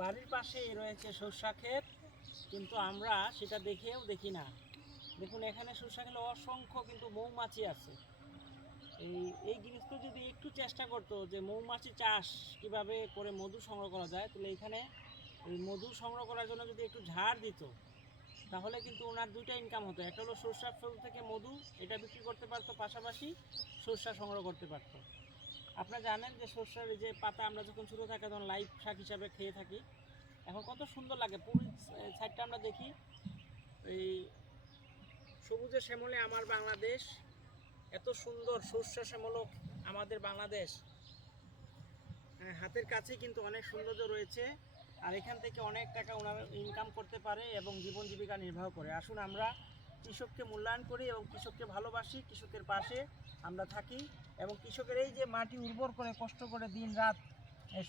বাড়ির পাশেই রয়েছে সরষা ক্ষেত, কিন্তু আমরা সেটা দেখেও দেখি না। দেখুন, এখানে সরষা খেলে অসংখ্য কিন্তু মৌমাছি আছে। এই এই গৃহস্থ যদি একটু চেষ্টা করতো যে মৌমাছি চাষ কীভাবে করে মধু সংগ্রহ করা যায়, তাহলে এখানে এই মধু সংগ্রহ করার জন্য যদি একটু ঝাড় দিত, তাহলে কিন্তু ওনার দুইটা ইনকাম হতো। একটা হলো সরষা ফুল থেকে মধু, এটা বিক্রি করতে পারতো পাশাপাশি সরষা সংগ্রহ করতে পারতো। আপনারা জানেন যে এই যে পাতা আমরা যখন ছোটো থাকে তখন লাইফ শাক হিসাবে খেয়ে থাকি। এখন কত সুন্দর লাগে। পুরো সাইডটা আমরা দেখি। এই সবুজে শ্যামলে আমার বাংলাদেশ। এত সুন্দর শস্য শ্যামলক আমাদের বাংলাদেশ। হ্যাঁ, হাতের কাছে কিন্তু অনেক সৌন্দর্য রয়েছে। আর এখান থেকে অনেক টাকা ওনারা ইনকাম করতে পারে এবং জীবন জীবিকা নির্বাহ করে। আসুন আমরা কৃষককে মূল্যায়ন করি এবং কৃষককে ভালোবাসি, কৃষকের পাশে আমরা থাকি এবং কৃষকের এই যে মাটি উর্বর করে, কষ্ট করে দিন রাত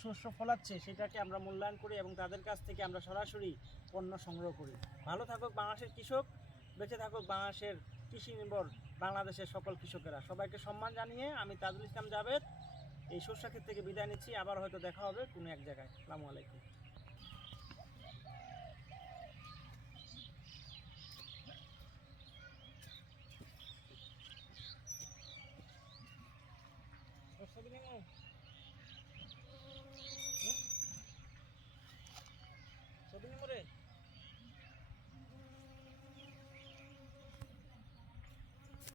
শস্য ফলাচ্ছে, সেটাকে আমরা মূল্যায়ন করি এবং তাদের কাছ থেকে আমরা সরাসরি পণ্য সংগ্রহ করি। ভালো থাকুক বাংলাদেশের কৃষক, বেঁচে থাকুক বাংলাদেশের কৃষি নির্ভর, বাংলাদেশের সকল কৃষকেরা। সবাইকে সম্মান জানিয়ে আমি তাজুল ইসলাম জাভেদ, এই শস্য ক্ষেত থেকে বিদায় নিচ্ছি। আবার হয়তো দেখা হবে কোনো এক জায়গায়। আসসালামু আলাইকুম। sabi niya nga. Huh? Sabi niya mo rin.